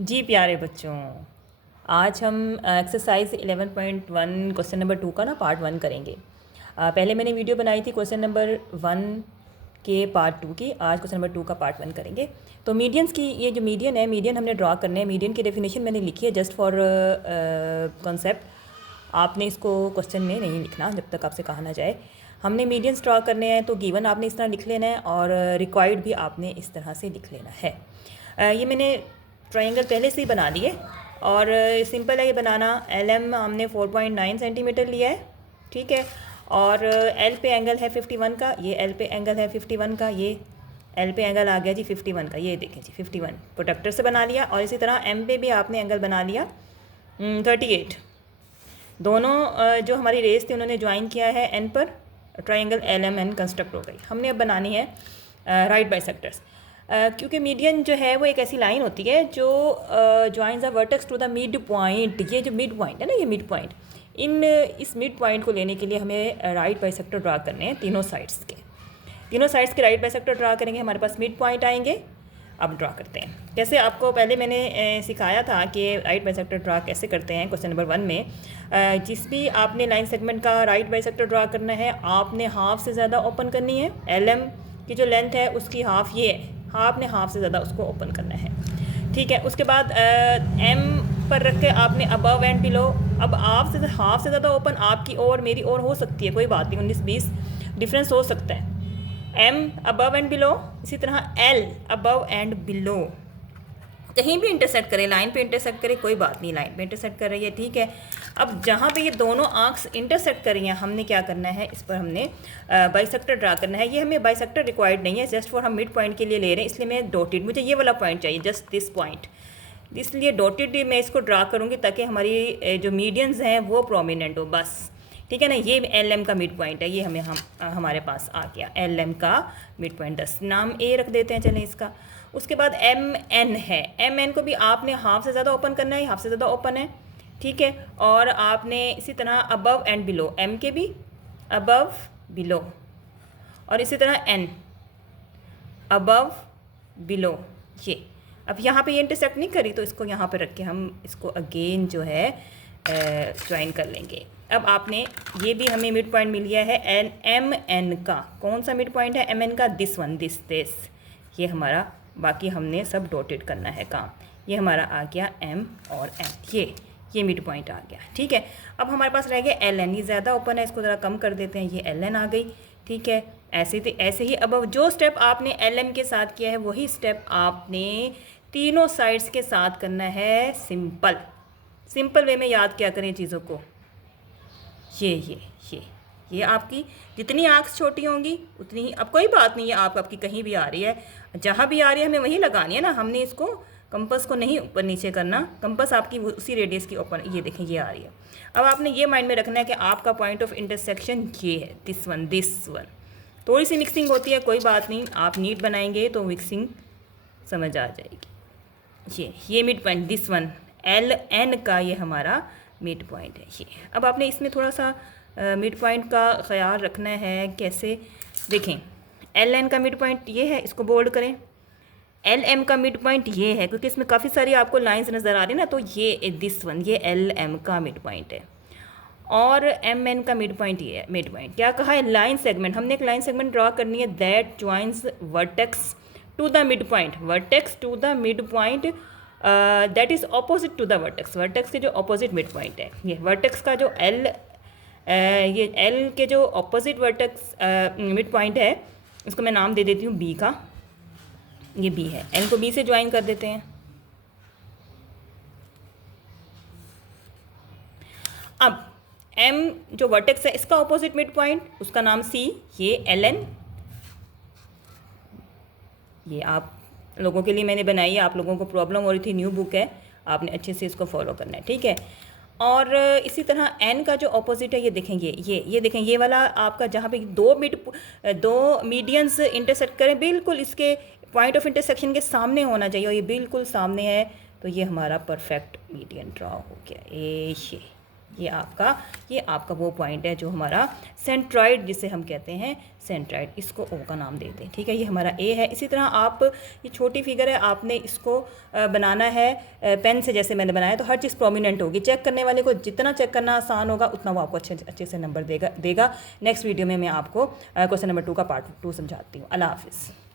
जी प्यारे बच्चों, आज हम एक्सरसाइज 11.1 क्वेश्चन नंबर 2 का ना पार्ट 1 करेंगे। पहले मैंने वीडियो बनाई थी क्वेश्चन नंबर 1 के पार्ट 2 की। आज क्वेश्चन नंबर 2 का पार्ट 1 करेंगे। तो मीडियंस की, ये जो मीडियन है, मीडियन हमने ड्रा करने हैं। मीडियन की डेफिनेशन मैंने लिखी है जस्ट फॉर कॉन्सेप्ट। आपने इसको क्वेश्चन में नहीं लिखना जब तक आपसे कहा ना जाए। हमने मीडियंस ड्रा करने हैं तो गिवन आपने इस तरह लिख लेना है और रिक्वायर्ड भी आपने इस तरह से लिख लेना है। ये मैंने ट्रायंगल पहले से ही बना लिए और सिंपल है ये बनाना। एल एम हमने 4.9 सेंटीमीटर लिया है, ठीक है। और एल पे एंगल है 51 का, ये एल पे एंगल है 51 का, ये एल पे एंगल आ गया जी 51 का, ये देखें जी 51 प्रोटेक्टर से बना लिया। और इसी तरह एम पे भी आपने एंगल बना लिया 38। दोनों जो हमारी रेस थी उन्होंने ज्वाइन किया है एन पर, triangle L M N construct हो गई। हमने अब बनानी है राइट बाइसेक्टर्स। क्योंकि मीडियन जो है वो एक ऐसी लाइन होती है जो joins the vertex to the mid point. ये जो मिड पॉइंट है ना, ये मिड पॉइंट, इस मिड पॉइंट को लेने के लिए हमें राइट बाइसेक्टर ड्रा करने हैं तीनों साइड्स के राइट बाइसेक्टर ड्रा करेंगे। हमारे पास मिड पॉइंट आएंगे। अब ड्रा करते हैं कैसे। आपको पहले मैंने सिखाया था कि राइट बाइसेक्टर ड्रा कैसे करते हैं क्वेश्चन नंबर 1 में। जिस भी आपने लाइन सेगमेंट का राइट बाइसेक्टर ड्रा करना है, आपने हाफ से ज़्यादा ओपन करनी है। एल एम की जो लेंथ है उसकी हाफ ये है, आपने हाफ से ज़्यादा उसको ओपन करना है, ठीक है। उसके बाद एम पर रख के आपने अबव एंड बिलो। अब हाफ से ज़्यादा ओपन आपकी और मेरी और हो सकती है, कोई बात नहीं, 19-20 डिफरेंस हो सकता है। एम अबव एंड बिलो, इसी तरह एल अबव एंड बिलो। कहीं भी इंटरसेक्ट करे, लाइन पे इंटरसेक्ट करे, कोई बात नहीं, लाइन पे इंटरसेक्ट कर रही है, ठीक है। अब जहाँ पे ये दोनों आर्क्स इंटरसेक्ट कर रही हैं, हमने क्या करना है, इस पर हमने बाइसेक्टर ड्रा करना है। ये हमें बाइसेक्टर रिक्वायर्ड नहीं है, जस्ट फॉर हम मिड पॉइंट के लिए ले रहे हैं, इसलिए मैं डॉटेड, मुझे ये वाला पॉइंट चाहिए, जस्ट दिस पॉइंट, इसलिए डॉटेड मैं इसको ड्रा करूँगी ताकि हमारी जो मीडियंस हैं वो प्रोमिनेंट हो, बस, ठीक है ना। ये एल एम का मिड पॉइंट है, ये हमारे पास आ गया एल एम का मिड पॉइंट। 10 नाम ए रख देते हैं, चलें इसका। उसके बाद एम एन है। एम एन को भी आपने हाफ से ज़्यादा ओपन करना है, हाफ से ज़्यादा ओपन है, ठीक है। और आपने इसी तरह अबव एंड बिलो, एम के भी अबव बिलो, और इसी तरह एन अबव बिलो। ये अब यहाँ पे ये इंटरसेक्ट नहीं करी तो इसको यहाँ पे रख के हम इसको अगेन जो है ज्वाइन कर लेंगे। अब आपने ये भी हमें मिड पॉइंट मिल गया है एन एम एन का। कौन सा मिड पॉइंट है एम एन का? दिस वन, दिस ये हमारा। बाकी हमने सब डॉटेड करना है काम। ये हमारा आ गया एम और एन, ये मिड पॉइंट आ गया, ठीक है। अब हमारे पास रह गया एल एन, ये ज़्यादा ओपन है, इसको ज़रा कम कर देते हैं, ये एल एन आ गई, ठीक है। ऐसे ही अब जो स्टेप आपने एल एम के साथ किया है वही स्टेप आपने तीनों साइड्स के साथ करना है। सिंपल वे में याद क्या करें चीज़ों को। ये आपकी जितनी आँख छोटी होंगी उतनी ही, अब कोई बात नहीं है, आपकी कहीं भी आ रही है, जहाँ भी आ रही है हमें वहीं लगानी है ना। हमने इसको कंपास को नहीं ऊपर नीचे करना, कंपास आपकी उसी रेडियस की ऊपर, ये देखें ये आ रही है। अब आपने ये माइंड में रखना है कि आपका पॉइंट ऑफ इंटरसेक्शन ये है, दिस वन। थोड़ी सी मिक्सिंग होती है, कोई बात नहीं, आप नीट बनाएंगे तो मिक्सिंग समझ आ जाएगी। ये mid point this one, L N का ये हमारा मिड पॉइंट है ये। अब आपने इसमें थोड़ा सा मिड पॉइंट का ख्याल रखना है। कैसे देखें, एल एन का मिड पॉइंट ये है, इसको बोल्ड करें। एल एम का मिड पॉइंट ये है, क्योंकि इसमें काफ़ी सारी आपको लाइंस नज़र आ रही है ना, तो ये दिस वन, ये एल एम का मिड पॉइंट है। और एम एन का मिड पॉइंट ये है। मिड पॉइंट क्या कहा है? Line segment. हमने एक लाइन सेगमेंट ड्रा करनी है that joins vertex to the mid point, vertex to the mid point that is opposite to the vertex. Vertex के जो ऑपोजिट मिड पॉइंट है, ये वर्टेक्स का जो ये एल के जो ऑपोजिट वर्टेक्स मिड पॉइंट है, इसको मैं नाम दे देती हूँ बी का। ये बी है, एल को बी से ज्वाइन कर देते हैं। अब एम जो वर्टेक्स है इसका ऑपोजिट मिड पॉइंट, उसका नाम सी, ये एल एन। ये आप लोगों के लिए मैंने बनाई है, आप लोगों को प्रॉब्लम हो रही थी, न्यू बुक है, आपने अच्छे से इसको फॉलो करना है, ठीक है। और इसी तरह एन का जो ऑपोजिट है, ये देखेंगे, ये देखें, ये वाला आपका जहाँ पे दो मीडियंस इंटरसेक्ट करें, बिल्कुल इसके पॉइंट ऑफ इंटरसेक्शन के सामने होना चाहिए, और ये बिल्कुल सामने है, तो ये हमारा परफेक्ट मीडियन ड्रा हो गया। ये आपका वो पॉइंट है जो हमारा सेंट्रॉइड जिसे हम कहते हैं सेंट्रॉइड, इसको ओ का नाम देते हैं, ठीक है। ये हमारा ए है। इसी तरह आप ये छोटी फिगर है, आपने इसको बनाना है पेन से जैसे मैंने बनाया, तो हर चीज़ प्रोमिनेंट होगी। चेक करने वाले को जितना चेक करना आसान होगा उतना वो आपको अच्छे से नंबर देगा। नेक्स्ट वीडियो में मैं आपको क्वेश्चन नंबर 2 का पार्ट 2 समझाती हूँ। अल्लाह हाफिज़।